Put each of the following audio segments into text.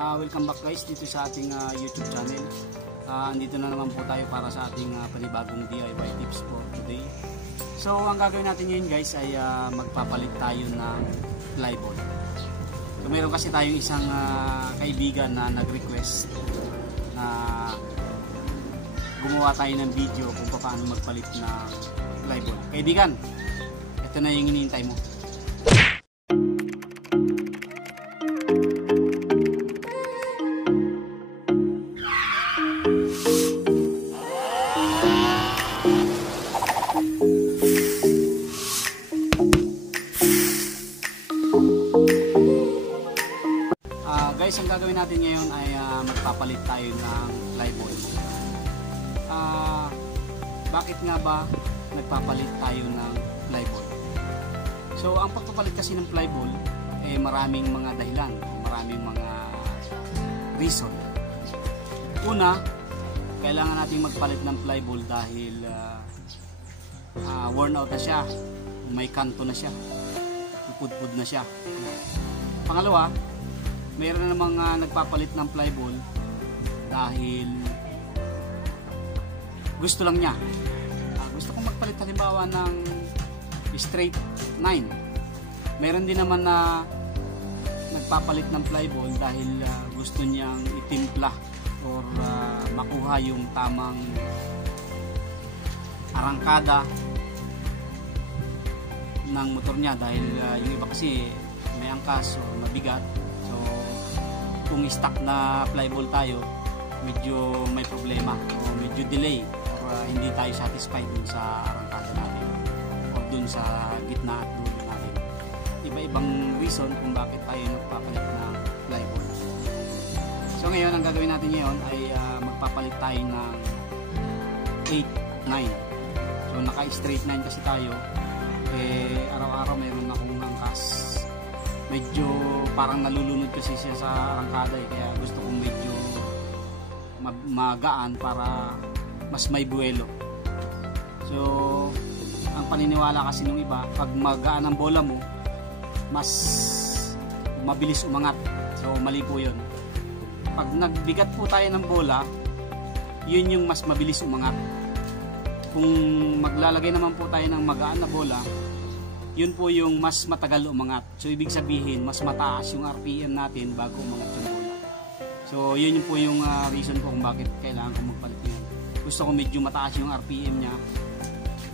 Welcome back guys dito sa ating YouTube channel. Andito na naman po tayo para sa ating panibagong DIY tips for today. So ang gagawin natin ngayon guys ay magpapalit tayo ng plywood. So meron kasi tayong isang kaibigan na nag-request na gumawa tayo ng video kung paano magpalit ng plywood. Kaibigan, ito na yung hinihintay mo. Guys, ang gagawin natin ngayon ay magpapalit tayo ng plywood. Bakit nga ba nagpapalit tayo ng plywood? So, ang pagpapalit kasi ng plywood maraming mga dahilan, maraming mga reason. Una, kailangan natin magpalit ng plywood dahil worn out na siya, may kanto na siya, pupudpud na siya. Pangalawa, mayroon na namang nagpapalit ng plywood dahil gusto lang niya. Gusto kong magpalit halimbawa ng straight 9. Mayroon din naman na nagpapalit ng plywood dahil gusto niyang itimpla or makuha yung tamang arangkada ng motor niya dahil yung iba kasi may angkas o mabigat. So kung stock na plywood tayo, medyo may problema o medyo delay or hindi tayo satisfied dun sa arangkada natin o dun sa gitna at dulo natin. Iba-ibang reason kung bakit tayo nagpapalit ng plywood. So ngayon, ang gagawin natin ngayon ay magpapalit tayo ng 8-9. So naka straight 9 kasi tayo, araw-araw mayroon akong angkas. Medyo parang nalulunod kasi siya sa arangkada kaya gusto kong medyo magaan para mas may buwelo. So ang paniniwala kasi nung iba, pag magaan ang bola mo, mas mabilis umangat. So mali po yun. Pag nagbigat po tayo ng bola, yun yung mas mabilis umangat. Kung maglalagay naman po tayo ng magaan na bola, yun po yung mas matagal umangat. So ibig sabihin, mas mataas yung RPM natin bago umangat yung bola. So yun po yung reason ko kung bakit kailangan ko magpalit niyan. Gusto ko medyo mataas yung RPM niya,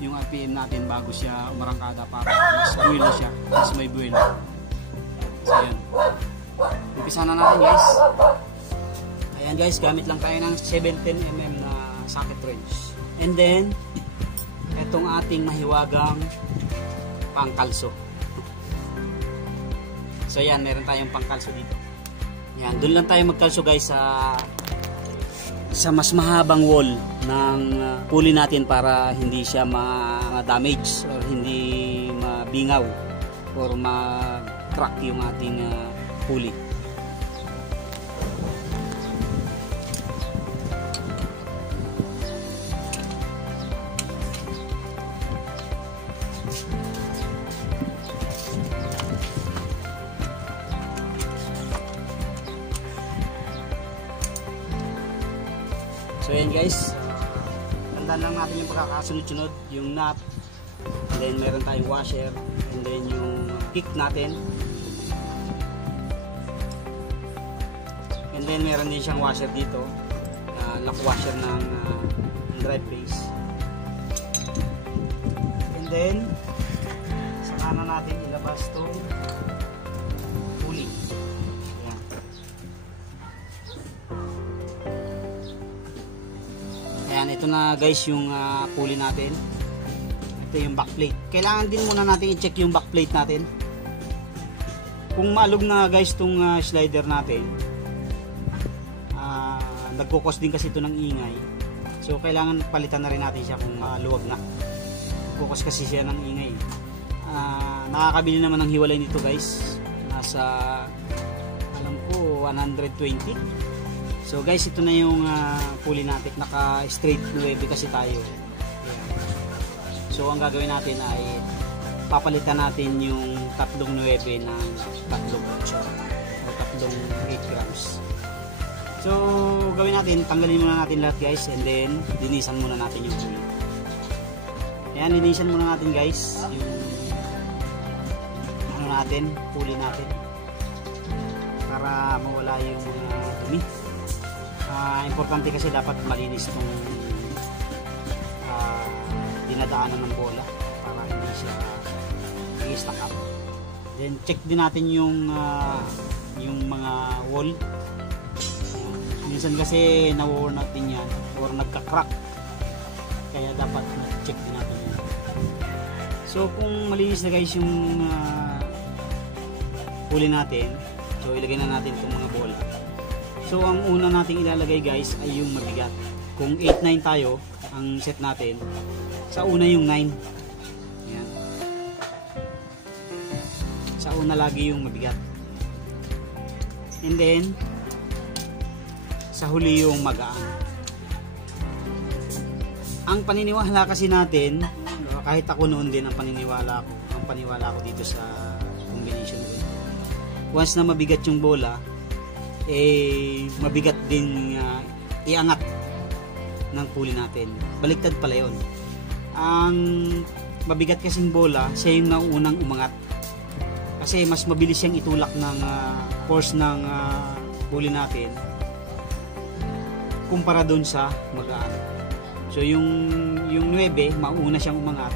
yung RPM natin bago siya umarangkada para mas buwelo siya, mas may buwelo. So yun. Umpisa na natin guys. Ayan guys, gamit lang tayo ng 17mm na socket wrench. And then, etong ating mahiwagang pangkalso. So yan, meron tayong pangkalso dito. Yan, doon lang tayo magkalso guys sa mas mahabang wall ng pulley natin para hindi siya ma-damage or hindi mabingaw or ma-crack yung ating pulley. So yan guys, tandaan lang natin yung pagkakasunod-sunod, yung nut, and then meron tayong washer, and then yung kick natin, and then meron din siyang washer dito, lock washer ng drive base, and then saka na natin ilabas itong pulley. Ayan, ito na guys yung pulley natin. Ito yung backplate. Kailangan din muna natin i-check yung backplate natin. Kung maalog na guys itong slider natin, nagkukos din kasi ito ng ingay. So kailangan palitan na rin natin siya kung luwag na. Nagkukos kasi siya ng ingay. Nakakabili naman ng hiwalay nito guys. Nasa, alam ko, 120. So guys, ito na yung pulley natin, naka straight 9 kasi tayo. Ayan. So ang gagawin natin ay papalitan natin yung tatlong 9 ng tatlong 8 o tatlong 8 grams. So gawin natin, tanggalin muna natin lahat guys, and then linisan muna natin yung pulley. Ayan, linisan muna natin guys yung ano natin, pulley natin para mawala yung mga dumi. Importante kasi dapat malinis itong dinadaanan ng bola para hindi siya i-stack up. Then check din natin yung mga wall. Minsan kasi na-worn natin yan or nagka-crack, kaya dapat check din natin yan. So kung malinis na guys yung pulley natin, so ilagay na natin itong mga bola. So ang una nating ilalagay guys ay yung mabigat. Kung 8-9 tayo ang set natin, sa una yung 9. Ayan. Sa una lagi yung mabigat. And then sa huli yung magaan. Ang paniniwala kasi natin, kahit ako noon din ang paniwala ko dito sa combination na ito. Once na mabigat yung bola, mabigat din iangat ng pulley natin. Baliktad pala yun. Ang mabigat kasing bola, siya yung naunang umangat. Kasi mas mabilis siyang itulak ng force ng pulley natin kumpara doon sa magaan. So yung 9 mauna siyang umangat,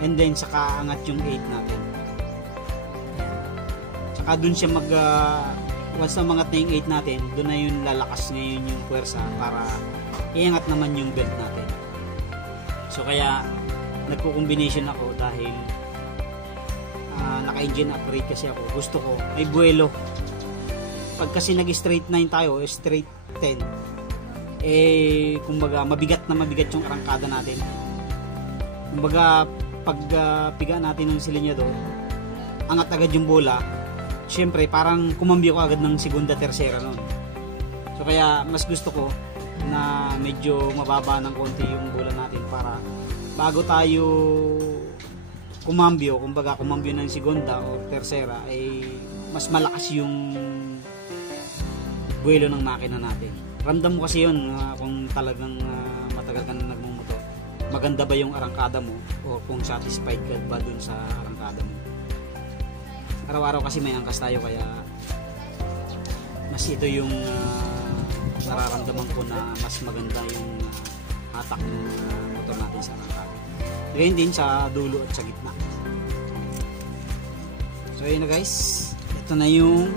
and then saka angat yung 8 natin. Saka doon siya once na umangat na yung 8 natin, doon na yung lalakas ngayon yung puwersa para iangat naman yung belt natin. So kaya nagko-combination ako dahil naka-engine upgrade kasi ako. Gusto ko may buwelo. Pag kasi nag-straight 9 tayo, straight 10, kumbaga mabigat yung arangkada natin. Kumbaga pag piga natin ng silinyador, angat agad yung bola. Siyempre parang kumambyo ko agad ng segunda, tersera nun. So kaya mas gusto ko na medyo mababa ng konti yung bola natin para bago tayo kumambyo, kumbaga kumambyo ng segunda o tersera, ay mas malakas yung buwelo ng makina natin. Ramdam mo kasi yun kung talagang matagal ka na nagmumotor, maganda ba yung arangkada mo o kung satisfied ka ba dun sa arangkada mo. Araw-araw kasi may angkas tayo, kaya mas ito yung nararamdaman ko na mas maganda yung hatak ng motor natin sa arangkada. Ganyan din sa dulo at sa gitna. So yun na guys, ito na yung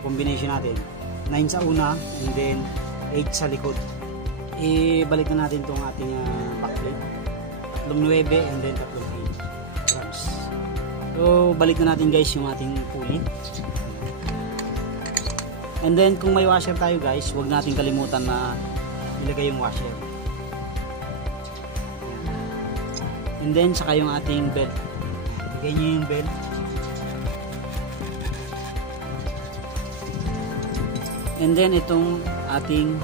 combination natin. 9 sa una and then 8 sa likod. Ibalik na natin itong ating backplate. 3 9 and then 3 8 grams. So balik na natin guys yung ating pulley. And then kung may washer tayo guys, huwag natin kalimutan na ilagay yung washer. And then saka yung ating belt. Ilagay nyo yung belt. And then itong ating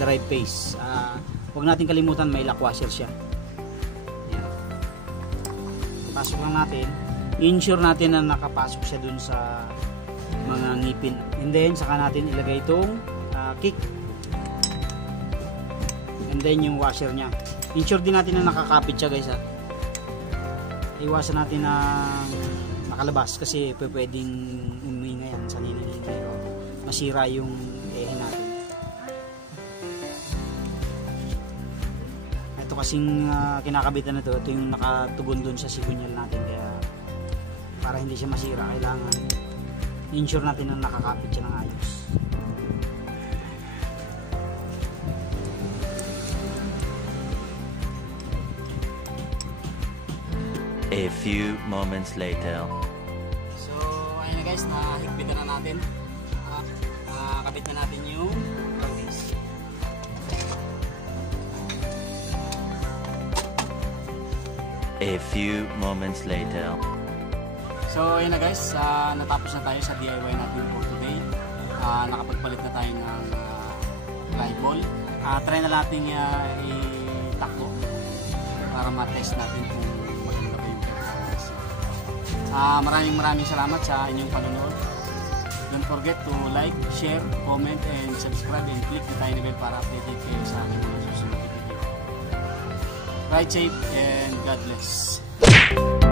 drive face, huwag natin kalimutan may lock washer siya. Ayan. Pasok lang natin, ensure natin na nakapasok siya dun sa mga ngipin. And then saka natin ilagay itong kick, and then yung washer nya, ensure din natin na nakakapit siya guys. Iwasan natin na nakalabas kasi pwedeng uminga yan sa ninaningay, masira yung ehe natin. Ito kasing kinakabitan na ito yung nakatugon dun sa sigunyal natin, kaya para hindi siya masira kailangan ensure natin na nakakapit siya ng ayos. A few moments later. So ayun na guys, nahigpitan na natin. Kabit na natin yung release. A few moments later. So ayun na guys, natapos na tayo sa DIY natin for today. Nakapagpalit na tayo ng live ball. Try na natin itakbo para ma-test natin kung maganda ba yung performance. Maraming salamat sa inyong panonood. Don't forget to like, share, comment, and subscribe, and click the tiny bell para updated kayo sa aking mga susunod na video. Ride safe and God bless.